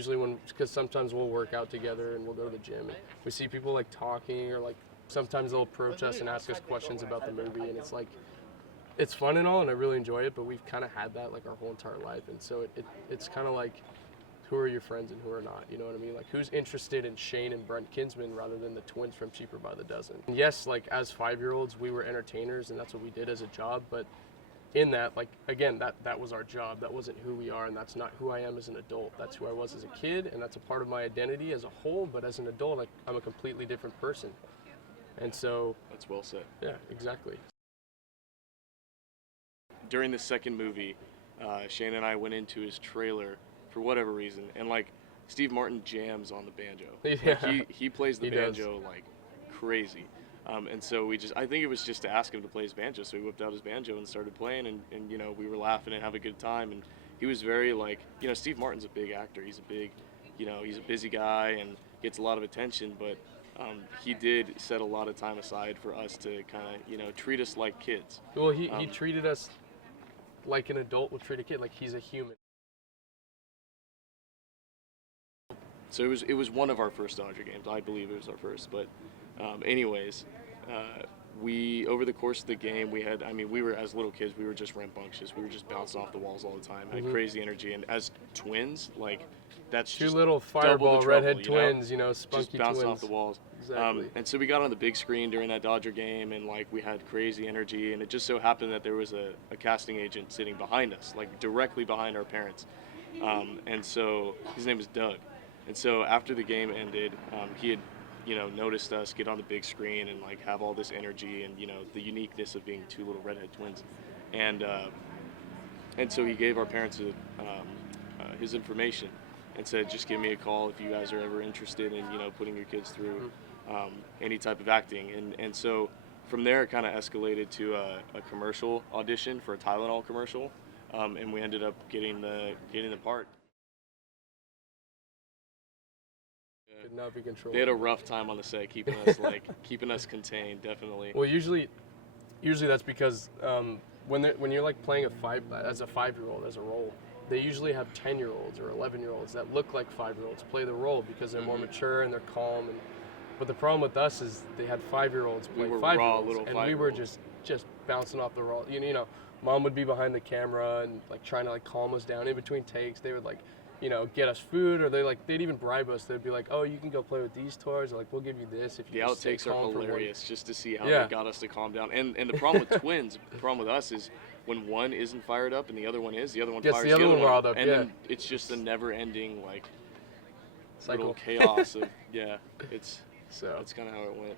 usually because sometimes we'll work out together and we'll go to the gym. And we see people like talking, or like sometimes they'll approach us and ask us questions about the movie, and it's like, it's fun and all, and I really enjoy it. But we've kind of had that like our whole entire life, and so it's kind of like, who are your friends and who are not? You know what I mean? Like, who's interested in Shane and Brent Kinsman rather than the twins from Cheaper by the Dozen? And yes, like as 5-year-olds, we were entertainers, and that's what we did as a job. But in that, like, again, that was our job. That wasn't who we are, and that's not who I am as an adult. That's who I was as a kid, and that's a part of my identity as a whole. But as an adult, like, I'm a completely different person. And so, That's well said. yeah, exactly. During the second movie, Shane and I went into his trailer for whatever reason, and like Steve Martin jams on the banjo. Yeah. Like, he plays the He does. banjo like crazy. And so I think it was just to ask him to play his banjo. So he whipped out his banjo and started playing, and you know, we were laughing and having a good time. And he was very like, you know, Steve Martin's a big actor. He's a big, you know, he's a busy guy and gets a lot of attention, but he did set a lot of time aside for us to kind of, you know, treat us like kids. Well, he treated us like an adult would treat a kid, like he's a human. So it was one of our first Dodger games. I believe it was our first. But anyways, we over the course of the game we were, as little kids, we were just rambunctious. We were just bouncing off the walls all the time, had crazy energy. And as twins, like that's Two just little double fireball the trouble, redhead you know? twins, you know, spunky Just bouncing twins. off the walls. Exactly. And so we got on the big screen during that Dodger game, and like we had crazy energy. And it just so happened that there was a casting agent sitting behind us, like directly behind our parents. And so his name is Doug. And so after the game ended, he had, you know, noticed us get on the big screen and like have all this energy and, you know, the uniqueness of being two little redhead twins. And so he gave our parents his information and said, just give me a call if you guys are ever interested in, you know, putting your kids through any type of acting. And so from there, it kind of escalated to a commercial audition for a Tylenol commercial, and we ended up getting the part. Could not be controlled. They had a rough time on the set, keeping us contained, definitely. Well, usually that's because when you're like playing as a 5-year-old as a role, they usually have 10-year-olds or 11-year-olds that look like 5-year-olds play the role because they're more mature and they're calm. But the problem with us is they had 5-year-olds play We were 5-year-olds, raw little and we were 5-year-olds. just bouncing off the raw. You know, Mom would be behind the camera and like trying to like calm us down in between takes. They would like, you know, get us food, or they'd even bribe us. They'd be like, "Oh, you can go play with these toys. Or, like, we'll give you this if you The just stay outtakes are calm for one." hilarious, just to see how Yeah. they got us to calm down. And the problem with twins, the problem with us is when one isn't fired up and the other one is, the other one Gets fires the other one riled up, and yeah. then it's just a never-ending like Cycle. little chaos of it's So that's kind of how it went.